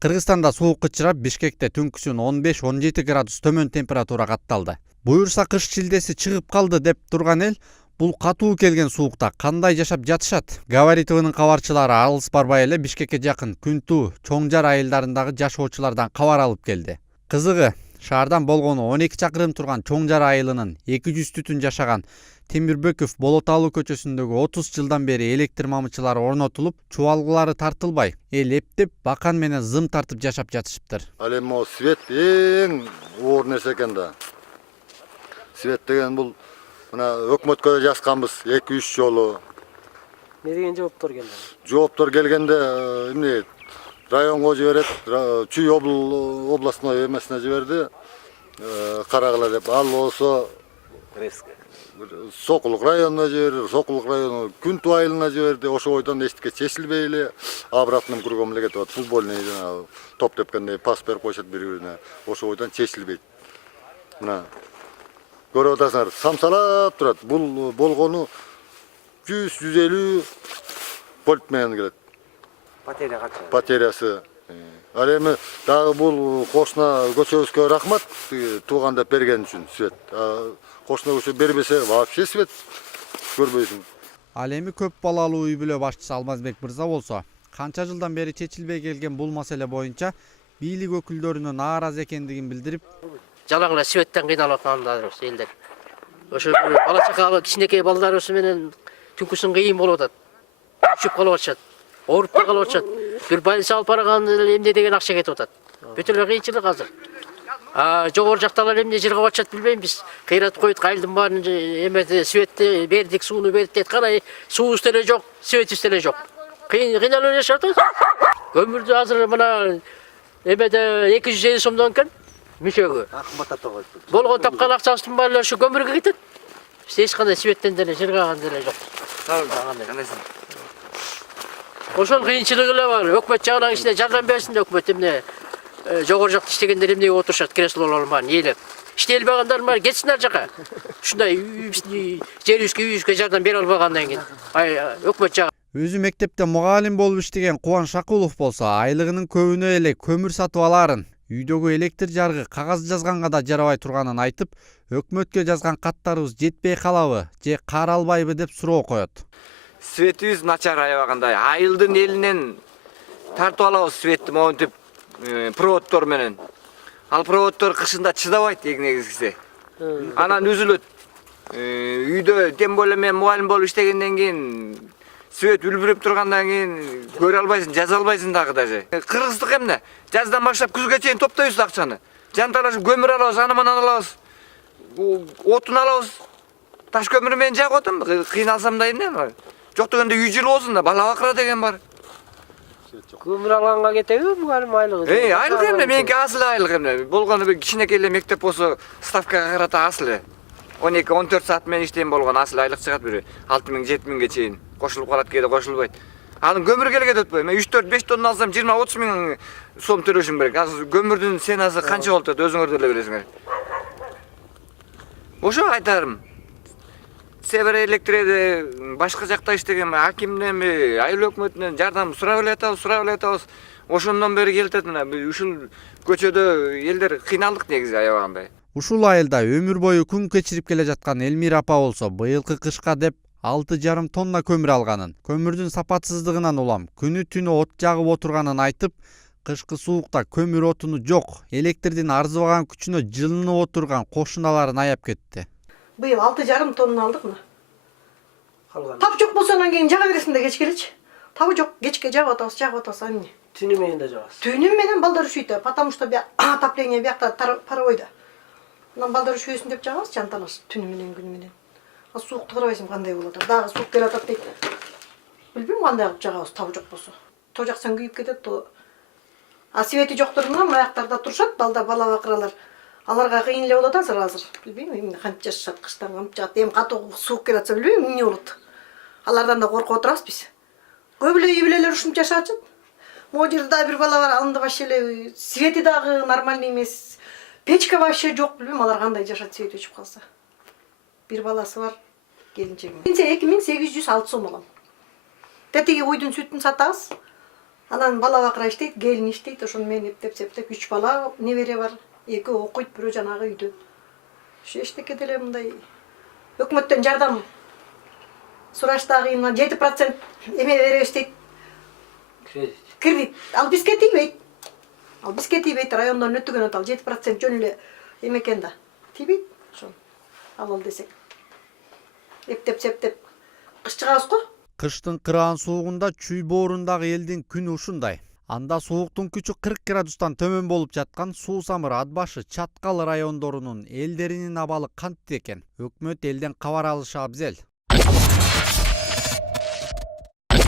Кыргызстанда суук кычырап, Бишкекте түнкүсүн 15-17 градус төмөн температура катталды. Буюрса кыш чилдеси чыгып калды деп турган эл бул катуу келген суукта кандай жашап жатышат? Говори ТВнын кабарчылары алыс барбай эле Бишкекке жакын Күнтүү, Чоңжар айылдарындагы жашоочулардан кабар алып келди. Кызыгы, шаардан болгону 12 чакырым турган Чоңжар айылынын 200 түтүн жашаган Темирбеков Болоталуу көчөсүндөгү 30 жылдан бери электр мамычылары орнотулуп, чубалгылары тартылбай, эл эптеп бакан менен зым тартып жашап жатышыптыр. Ал эми могу свет эң оор нерсе экен да. Свет деген бул мына өкмөткө жазганбыз 2-3 жолу. Не деген жооптор келди? Жооптор келгенде эмне районго жиберет, Чүй областной эмесине жиберди. Карагыла деп. Ал болсо Сокулук районуна жиберди, Сокулук району Күнтүү айылына жиберди. Ошо бойдон эчтеке чечилбей эле обратным кругом эле кетип атат. Футбольный жана топ тепкендей пас берип коюшат бири-бирине. Ошо бойдон чечилбейт. Мына көрүп атасыңар, самсалап турат. Бул болгону 100-150 вольт менен келет. Батарея канча? Батареясы. Ал эми дагы бул кошуна көчөбүзгө рахмат, тууган деп берген үчүн свет. Кошуна көчө бербесе вообще свет көрбөйсүң. Ал эми көп балалуу үй бүлө башчысы Алмазбек Мырза болсо, канча жылдан бери чечилбей келген бул маселе боюнча бийлик өкүлдөрүнүн нааразы экендигин билдирип, жалаң эле светтен кыйналып аткандарыбыз элдер. Ошо бала чакалык кичинекей балдарыбыз менен түнкүсүн кыйын болуп атат. Түшүп калып атышат. Ооруп да калып атышат. Бир больница алып барганда эмне деген акча кетип атат. Бүт эле кыйынчылык азыр. Жогору жактагылар эмне жыргап атышат билбеймиз. Кыйратып койдук, айылдын баарын эмети светти бердик, сууну бердик дейт. Кана суубуз деле жок, светибиз деле жок. Кыйналып жашап атабыз. Көмүрдү азыр мына эмеде 250 сомдон экен. Мишөгө. Кымбаттап койду. Болгон тапкан акчабыздын баары ошо көмүргө кетет. Биз эч кандай светтен деле жыргаган деле жок. Ошол кыйынчылыгы эле бар. Өкмөт жагынан кичине жардам берсин деп өкмөт эмне жогору жакта иштегендер эмнеге отурушат, креслолорун баарын ээлеп. Иштей албагандар баары кетсиңер жака. Ушундай жерибизге жардам бере албагандан кийин. Өкмөт жагы. өзү мектепте мугалим болуп иштеген Кубаныч Шакулов болсо, айлыгынын көбүнө эле көмүр сатып алаарын, үйдөгү электр жарыгы кагаз жазганга да жарабай турганын айтып, өкмөткө жазган каттарыбыз жетпей калабы же каара албайбы деп суроо коет. Светибиз начар аябагандай. Айылдын элинен тартып алабыз светти монтип проводдор менен. Ал проводдор кышында чыдабайт негизгиси. Анан үзүлөт. Үйдө тем более мен мугалим болуп иштегенден кийин свет үлбүрөп тургандан кийин көрө албайсың, жаза албайсың дагы даже. Кыргыздык эмне? Жаздан баштап күзгө чейин топтойбуз акчаны. Жанталашып көмүр алабыз, анаман алабыз. Отун алабыз. Таш көмүрү менен жагып атам, кыйналсам да эмне? Жок дегенде үй жылы болсун да, бала бакыра деген бар. Көмүр алганга кетеби мугалим айлыгы? Айлык эмне? Меники асыл айлык эмне? Болгону бир кичинекей эле мектеп болсо, ставкага карата асыл. 12-14 саат менен иштейм болгон асыл айлык чыгат бир 6000-7000ге чейин. Кошулуп калат, кээде кошулбайт. Анын көмүргө эле кетет бой. Мен 3-4-5 тонна алсам 20-30 миң сом төлөшүм керек. Азыр көмүрдүн ценасы канча болуп атат, өзүңөр деле билесиңер. Ошо айтарым. Север электриде башка жакта иштеген акимден, айыл өкмөтүнөн жардам сурап эле атабыз. Ошондон бери келет мына ушул көчөдө элдер кыйналдык негизи аябагандай. Ушул айылда өмүр бою күн кечирип келе жаткан Элмира апа болсо, быйылкы кышка деп 6,5 тонна көмүр алганын, көмүрдүн сапатсыздыгынан улам күнү түнү от жагып отурганын айтып, кышкы суукта көмүр отуну жок, электрдин арзыбаган күчүнө жылынып отурган кошуналарын аяп кетти. Быйыл 6,5 тонна алдык мына. Калган. Тап жок болсо анан кийин жага бересиң да кеч келечи. Табы жок, кечке жагып атабыз, эмне? Түнү менен да жагасыз. Түнү менен балдар ушүйт, потому что отопление биякта паровойда. Анан балдар ушүйсүн деп жагабыз, жанталашып түнү менен күнү менен. Суукту карабайсың кандай болот. Дагы суук келип атат дейт. Билбейм кандай кылып жагабыз, табы жок болсо. То жаксан күйүп кетет, то. Свети жокторунан аяктарда турушат, бала бакыралар. Аларга кыйын эле болот азыр. Билбейм, эмне кантип жашашат, кыштан кантип жагат. Эми катуу суук келип атса билбейм эмне болот. Алардан да коркуп отурабыз биз. Көп эле үй бүлөлөр ушинтип жашачат. Могу жерде да бир бала бар, анында вообще эле свети дагы нормальный эмес. Печка вообще жок, билбейм алар кандай жашат свет өчүп калса. Бир баласы бар, келинчегим. 2806 сом алам. Тетиги уйдун сүтүн сатабыз. Анан бала бакыра иштейт, келин иштейт, ошону мен эптеп 3 бала небере бар. 2 окуйт, бирөө жанагы үйдө. Ошо эчтеке деле мындай өкмөттөн жардам сураштагы 7% эме беребиз дейт. Кредит. Ал бизге тийбейт. Райондон өтүгөн атал 7% жөн эле эме экен да. Тийбейт. Ошо алал десек. Эптеп кыш чыгабыз го. Кыштын кыраан суугунда чүй боорундагы элдин күнү ушундай. Анда сууктун күчү 40 градустан төмөн болуп жаткан Суу Самыр, Ат башы, Чаткал райондорунун элдеринин абалы кантип экен? Өкмөт элден кабар алышы абзел.